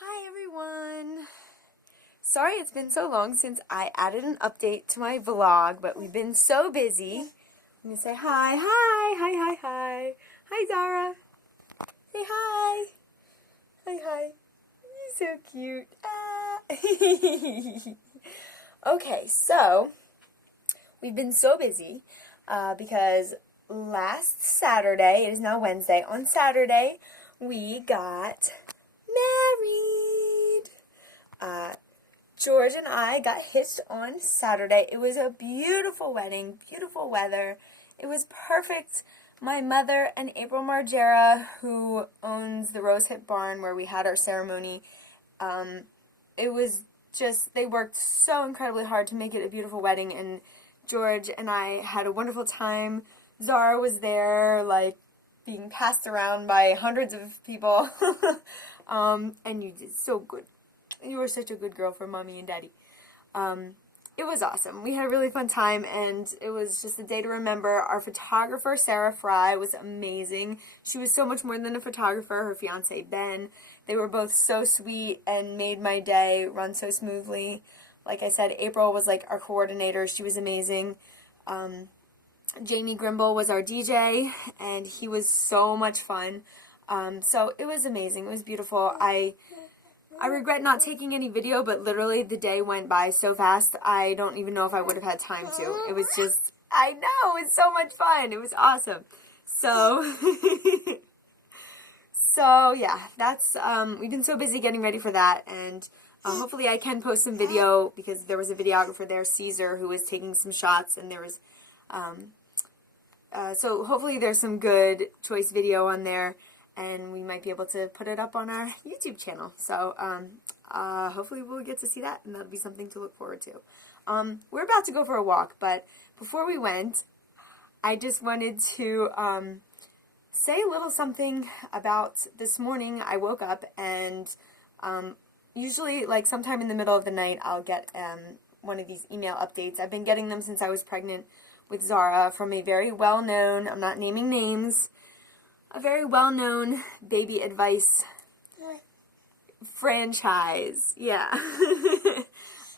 Hi everyone! Sorry it's been so long since I added an update to my vlog, but we've been so busy. I'm gonna say hi, hi. Hi Zara. Say hi. Hi. You're so cute. Okay, so we've been so busy because last Saturday, it is now Wednesday, on Saturday we got married. George and I got hitched on Saturday. It was a beautiful wedding, beautiful weather. It was perfect. My mother and April Margera, who owns the Rosehip Barn where we had our ceremony, it was just, they worked so incredibly hard to make it a beautiful wedding, and George and I had a wonderful time. Zara was there, like, being passed around by hundreds of people, and you did so good. You were such a good girl for Mommy and Daddy. It was awesome. We had a really fun time, and it was just a day to remember. Our photographer, Sarah Fry, was amazing. She was so much more than a photographer. Her fiance, Ben. They were both so sweet and made my day run so smoothly. Like I said, April was like our coordinator. She was amazing. Jamie Grimble was our DJ, and he was so much fun. So it was amazing. It was beautiful. I regret not taking any video, but literally the day went by so fast, I don't even know if I would have had time to. It was just, I know, it's so much fun. It was awesome. So, so yeah, that's, we've been so busy getting ready for that, and hopefully I can post some video, because there was a videographer there, Caesar, who was taking some shots, and there was, so hopefully there's some good choice video on there, and we might be able to put it up on our YouTube channel. So hopefully we'll get to see that, and that'll be something to look forward to. We're about to go for a walk, but before we went, I just wanted to say a little something about this morning. I woke up, and usually, like, sometime in the middle of the night, I'll get one of these email updates. I've been getting them since I was pregnant with Zara from a very well-known, I'm not naming names, a very well-known baby advice franchise. Yeah.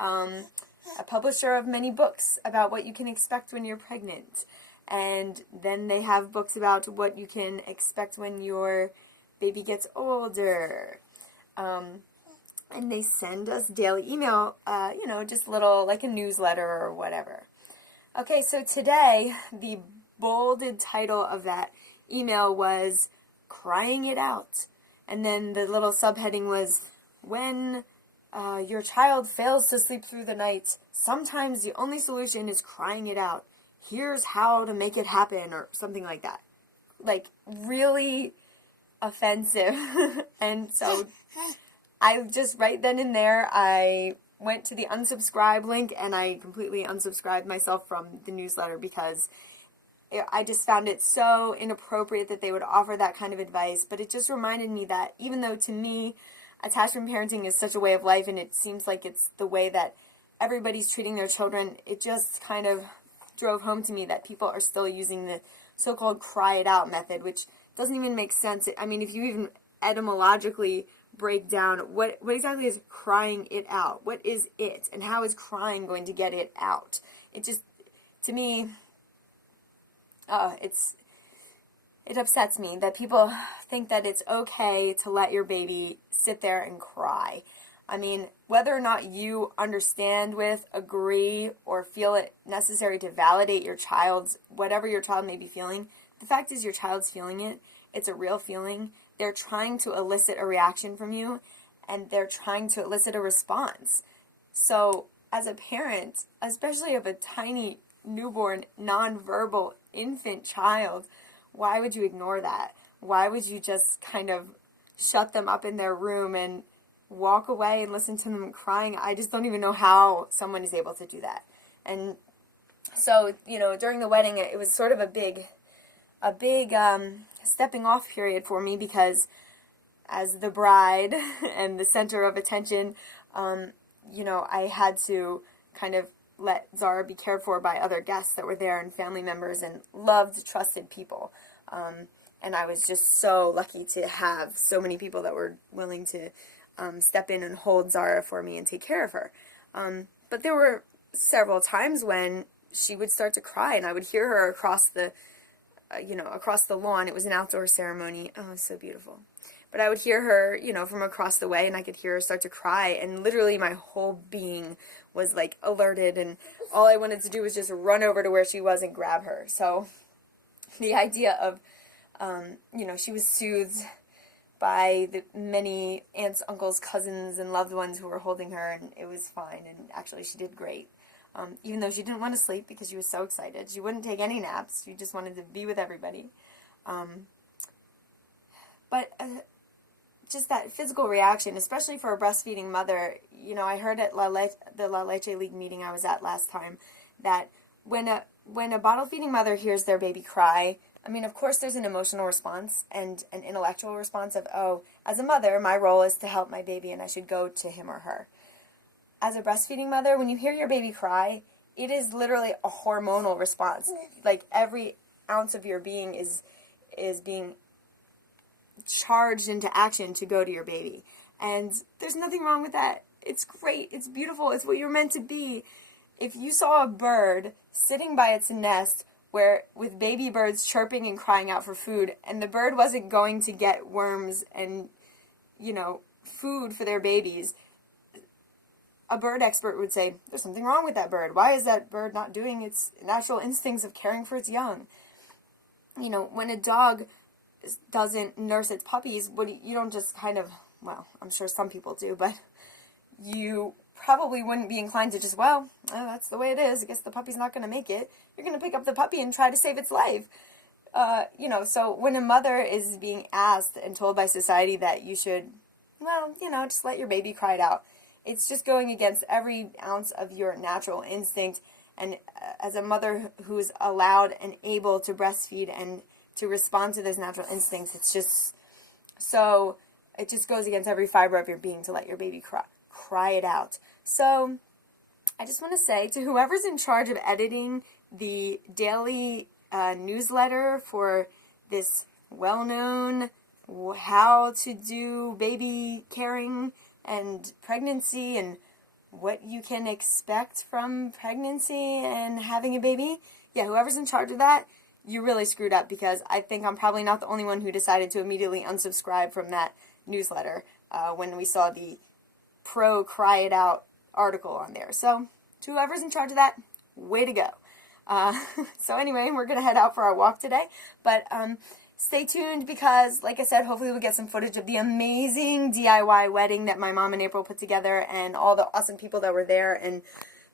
A publisher of many books about what you can expect when you're pregnant. And then they have books about what you can expect when your baby gets older. And they send us daily email, just little, like a newsletter or whatever. Okay, so today, the bolded title of that email was Crying It Out. And then the little subheading was, when your child fails to sleep through the night, sometimes the only solution is crying it out. Here's how to make it happen, or something like that. Like, really offensive. And so I just, right then and there, I went to the unsubscribe link, and I completely unsubscribed myself from the newsletter, because I just found it so inappropriate that they would offer that kind of advice. But it just reminded me that even though to me attachment parenting is such a way of life, and it seems like it's the way that everybody's treating their children, it just kind of drove home to me that people are still using the so-called cry it out method, which doesn't even make sense. I mean, if you even etymologically break down what exactly is crying it out, what is it, and how is crying going to get it out? It just, to me, it upsets me that people think that it's okay to let your baby sit there and cry. I mean, whether or not you understand with, agree, or feel it necessary to validate your child's, whatever your child may be feeling, the fact is your child's feeling it. It's a real feeling. They're trying to elicit a reaction from you, and they're trying to elicit a response. So, as a parent, especially of a tiny, newborn, nonverbal infant child, why would you ignore that? Why would you just kind of shut them up in their room and walk away and listen to them crying? I just don't even know how someone is able to do that. And so, during the wedding, it was sort of a big stepping off period for me, because as the bride and the center of attention, I had to kind of let Zara be cared for by other guests that were there, and family members, and loved, trusted people. And I was just so lucky to have so many people that were willing to step in and hold Zara for me and take care of her. But there were several times when she would start to cry, and I would hear her across the, across the lawn. It was an outdoor ceremony. Oh, it was so beautiful. But I would hear her, from across the way, and I could hear her start to cry, and literally my whole being was, like, alerted, and all I wanted to do was just run over to where she was and grab her. So the idea of, she was soothed by the many aunts, uncles, cousins, and loved ones who were holding her, and it was fine, and actually she did great. Even though she didn't want to sleep because she was so excited. She wouldn't take any naps. She just wanted to be with everybody. But just that physical reaction, especially for a breastfeeding mother, I heard at the La Leche League meeting I was at last time, that when a bottle-feeding mother hears their baby cry, I mean, of course there's an emotional response and an intellectual response of, oh, as a mother, my role is to help my baby and I should go to him or her. As a breastfeeding mother, when you hear your baby cry, it is literally a hormonal response. Like, every ounce of your being is being charged into action to go to your baby. And there's nothing wrong with that. It's great. It's beautiful. It's what you're meant to be. If you saw a bird sitting by its nest with baby birds chirping and crying out for food, and the bird wasn't going to get worms and, food for their babies, a bird expert would say, there's something wrong with that bird. Why is that bird not doing its natural instincts of caring for its young? When a dog doesn't nurse its puppies, you don't just kind of, well, I'm sure some people do, but you probably wouldn't be inclined to just, that's the way it is. I guess the puppy's not going to make it. You're going to pick up the puppy and try to save its life. So when a mother is being asked and told by society that you should, just let your baby cry it out, it's just going against every ounce of your natural instinct. And as a mother who's allowed and able to breastfeed and to respond to those natural instincts, it's just so, it just goes against every fiber of your being to let your baby cry it out. So I just want to say to whoever's in charge of editing the daily newsletter for this well-known how to do baby caring and pregnancy and what you can expect from pregnancy and having a baby, whoever's in charge of that, you really screwed up, because I think I'm probably not the only one who decided to immediately unsubscribe from that newsletter when we saw the pro cry it out article on there. So to whoever's in charge of that, way to go. So anyway, we're going to head out for our walk today, but stay tuned, because like I said, hopefully we'll get some footage of the amazing DIY wedding that my mom and April put together, and all the awesome people that were there, and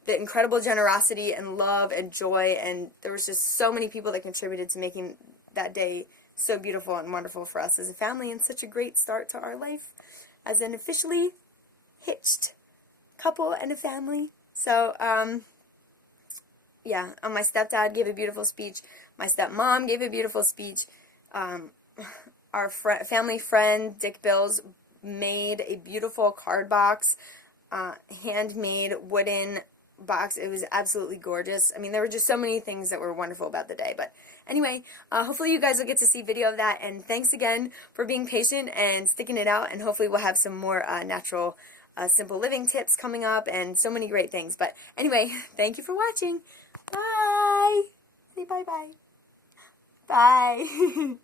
the incredible generosity and love and joy, and there was just so many people that contributed to making that day so beautiful and wonderful for us as a family, and such a great start to our life as an officially hitched couple and a family. So, my stepdad gave a beautiful speech, my stepmom gave a beautiful speech, our family friend Dick Bills made a beautiful card box, handmade wooden box. It was absolutely gorgeous. I mean, there were just so many things that were wonderful about the day. But anyway, hopefully you guys will get to see video of that, and thanks again for being patient and sticking it out, and hopefully we'll have some more natural simple living tips coming up and so many great things. But anyway, thank you for watching. Bye. Say bye-bye. Bye.